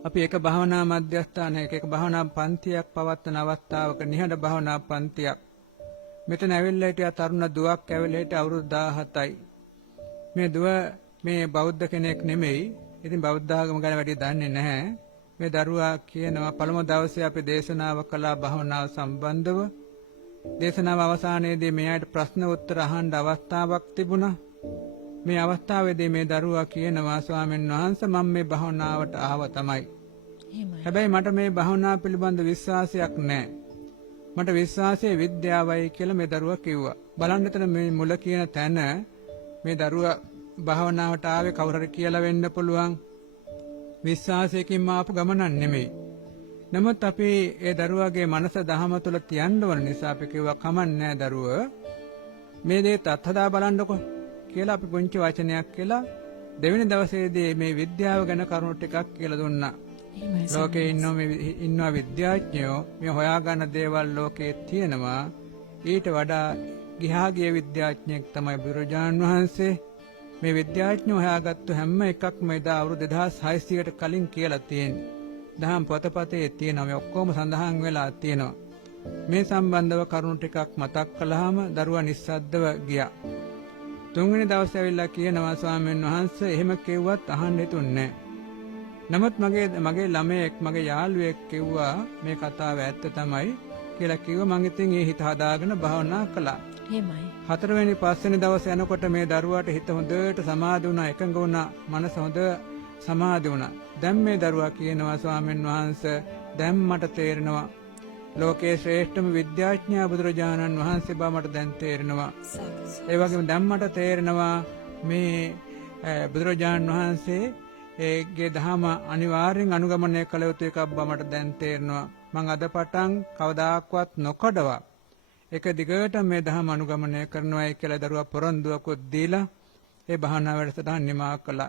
අපි එක භාවනා මධ්‍යස්ථානයක එක භාවනා පන්තියක් පවත්වන අවස්ථාවක නිහඬ භාවනා පන්තියක් මෙතන ඇවිල්ලා හිටියා තරුණ දුවක් ඇවිල්ලා හිටිය අවුරුදු 17යි. මේ දුව මේ බෞද්ධ කෙනෙක් නෙමෙයි. ඉතින් බෞද්ධ ආගම ගැන වැඩි දන්නේ නැහැ. මේ දරුවා කියනවා පළමු දවසේ අපි දේශනාව කළා භාවනාව සම්බන්ධව. දේශනාව අවසානයේදී මෙයාට ප්‍රශ්න උත්තර අහන්න අවස්ථාවක් තිබුණා. මේ අවස්ථාවේදී මේ දරුවා කියනවා ස්වාමීන් වහන්සේ මම මේ භාවනාවට ආව තමයි. හැබැයි මට මේ භාවනාව පිළිබඳ විශ්වාසයක් නැහැ. මට විශ්වාසය විද්‍යාවයි කියලා මේ දරුවා කිව්වා. බලන්න එතන මේ මුල කියන තැන මේ දරුවා භාවනාවට ආවේ කවුරු හරි කියලා වෙන්න පුළුවන්. විශ්වාසයකින් ආපු ගමනක් නෙමෙයි. නමුත් අපි ඒ දරුවාගේ මනස දහම තුළ තියන්න ඕන නිසා අපි කිව්වා කමන්නේ දරුව මේ දේ තත්හදා බලන්නකො කියලා අපි පුංචි වචනයක් කියලා දෙවෙනි දවසේදී මේ විද්‍යාව ගැන කරුණු ටිකක් කියලා දුන්නා. ලෝකේ ඉන්නවා විද්‍යාඥයෝ මේ හොයාගන්න දේවල් ලෝකේ තියෙනවා. ඊට වඩා ගිය විද්‍යාඥයෙක් තමයි බුදුරජාණන් වහන්සේ. මේ විද්‍යාඥයෝ හොයාගත්තු හැම එකක්ම එදා අවුරුදු 2600කට කලින් කියලා තියෙනවා. දහම් පොතපතේ තියෙනවා. මේ ඔක්කොම සඳහන් වෙලා තියෙනවා. මේ සම්බන්ධව කරුණු ටිකක් මතක් කළාම දරුවා නිස්සද්දව ගියා. තුන්වෙනි දවසේ ඇවිල්ලා කියනවා ස්වාමීන් වහන්සේ එහෙම කිව්වත් අහන්න හිතුන්නේ නැහැ. නමුත් මගේ ළමයෙක් මගේ යාළුවෙක් කිව්වා මේ කතාව ඇත්ත තමයි කියලා කිව්වා. මං ඉතින් ඒ හිත හදාගෙන භාවනා කළා. එහෙමයි. හතරවෙනි පස්වෙනි දවසේ යනකොට මේ දරුවාට හිත හොඳට සමාධි වුණා, එකඟ වුණා, මනස හොඳ සමාධි වුණා. දැන් මේ දරුවා කියනවා ස්වාමීන් වහන්සේ දැන් මට තේරෙනවා ලෝකයේ ශ්‍රේෂ්ඨම විද්‍යාඥයා බුදුරජාණන් වහන්සේ බව මට දැන් තේරෙනවා. ඒ වගේම දැන් මට තේරෙනවා මේ බුදුරජාණන් වහන්සේගේ දහම අනිවාර්යෙන් අනුගමනය කළ යුතු එකක් බව මට දැන් තේරෙනවා. මම අද පටන් කවදාක්වත් නොකඩවා එක දිගට මේ දහම අනුගමනය කරනවායි කියලා දරුවා පොරොන්දුවකුත් දීලා ඒ භාවනා වැඩසටහන නිමා කළා.